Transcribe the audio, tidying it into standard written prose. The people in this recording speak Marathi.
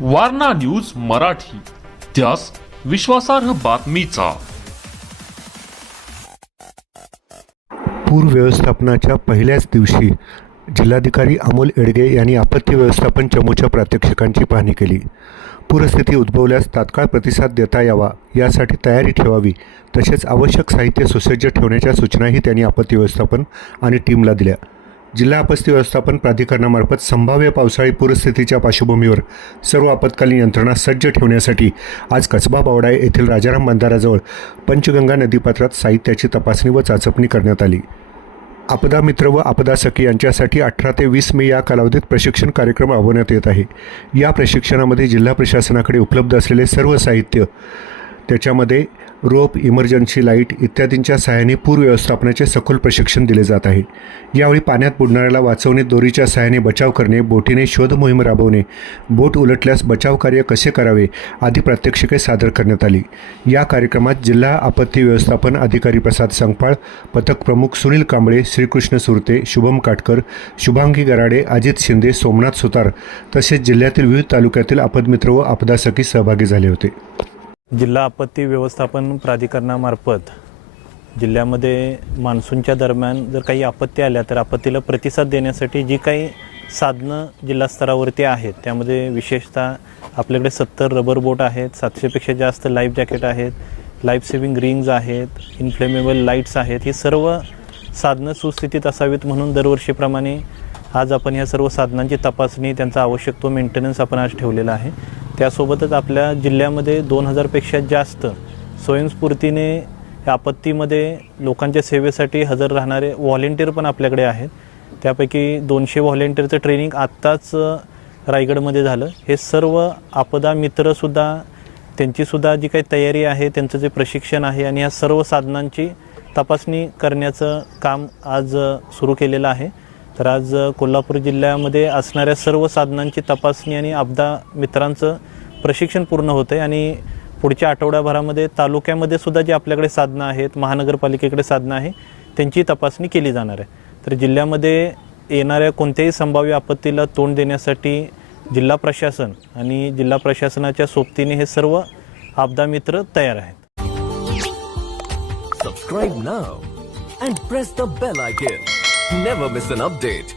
वारणा न्यूज मराठी, त्यास विश्वासार्ह बातमीचा। पूर व्यवस्थापनाच्या पहिल्याच दिवशी जिल्हाधिकारी अमोल एडगे यांनी आपत्ती व्यवस्थापन चमूच्या प्रात्यक्षिकांची पाहणी केली। पूरस्थिती उद्भवल्यास तात्काळ प्रतिसाद देता यावा यासाठी तयारी ठेवावी, तसेच आवश्यक साहित्य सुसज्ज ठेवण्याच्या सूचनाही त्यांनी आपत्ती व्यवस्थापन आणि टीमला दिल्या। जिल्हा आपत्ती व्यवस्थापन प्राधिकरणामार्फत संभाव्य पावसाळी पूरस्थितीच्या पार्श्वभूमीवर सर्व आपत्कालीन यंत्रणा सज्ज ठेवण्यासाठी आज कसबा बावडा येथील राजाराम बंधाऱ्याजवळ पंचगंगा नदीपात्रात साहित्याची तपासणी व चाचपणी करण्यात आली। आपदा मित्र व आपदा सखी यांच्यासाठी 18 ते 20 मे या कालावधीत प्रशिक्षण कार्यक्रम राबवण्यात येत आहे। या प्रशिक्षणामध्ये जिल्हा प्रशासनाकडे उपलब्ध असलेले सर्व साहित्य, त्याच्यामध्ये रोप, इमर्जन्सी लाईट इत्यादींच्या सहाय्याने पूर व्यवस्थापनाचे सखोल प्रशिक्षण दिले जात आहे। यावेळी पाण्यात बुडणाऱ्याला वाचवणे, दोरीच्या सहाय्याने बचाव करणे, बोटीने शोध मोहीम राबवणे, बोट उलटल्यास बचाव कार्य कसे करावे आदी प्रात्यक्षिके सादर करण्यात आली। या कार्यक्रमात जिल्हा आपत्ती व्यवस्थापन अधिकारी प्रसाद संगपाळ, पथक प्रमुख सुनील कांबळे, श्रीकृष्ण सुरते, शुभम काटकर, शुभांगी गराडे, अजित शिंदे, सोमनाथ सुतार तसेच जिल्ह्यातील विविध तालुक्यातील आपदमित्र व आपदा सखी सहभागी झाले होते। जिल्हा आपत्ती व्यवस्थापन प्राधिकरणामार्फत जिल्ह्यामध्ये मान्सूनच्या दरम्यान जर काही आपत्ती आल्या तर आपत्तीला प्रतिसाद देण्यासाठी जी काही साधनं जिल्हा स्तरावरती आहेत, त्यामध्ये विशेषतः आपल्याकडे 70 रबर बोट आहेत, 700पेक्षा जास्त लाईफ जॅकेट आहेत, लाईफ सेव्हिंग रिंग्ज आहेत, इन्फ्लेमेबल लाईट्स आहेत। ही सर्व साधनं सुस्थितीत असावीत म्हणून दरवर्षीप्रमाणे आज आपण ह्या सर्व साधनांची तपासणी, त्यांचा आवश्यक तो मेंटेनन्स आपण आज ठेवलेला आहे। त्यासोबतच आपल्या जिल्ह्यामध्ये 2000पेक्षा जास्त स्वयंस्फूर्तीने आपत्तीमध्ये लोकांच्या सेवेसाठी हजर राहणारे व्हॉलेंटियर पण आपल्याकडे आहेत। त्यापैकी 200 व्हॉलेंटियरचं ट्रेनिंग आत्ताच रायगडमध्ये झालं। हे सर्व आपदा मित्रसुद्धा, त्यांचीसुद्धा जी काही तयारी आहे, त्यांचं जे प्रशिक्षण आहे आणि या सर्व साधनांची तपासणी करण्याचं काम आज सुरू केलेलं आहे। तर आज कोल्हापूर जिल्ह्यामध्ये असणाऱ्या सर्व साधनांची तपासणी आणि आपदा मित्रांचं प्रशिक्षण पूर्ण होतं आहे आणि पुढच्या आठवड्याभरामध्ये तालुक्यामध्ये सुद्धा जी आपल्याकडे साधनं आहेत, महानगरपालिकेकडे साधनं आहे, त्यांची तपासणी केली जाणार आहे। तर जिल्ह्यामध्ये येणाऱ्या कोणत्याही संभाव्य आपत्तीला तोंड देण्यासाठी जिल्हा प्रशासन आणि जिल्हा प्रशासनाच्या सोबतीने हे सर्व आपदा मित्र तयार आहेत। Subscribe now and press the bell icon. Never miss an update.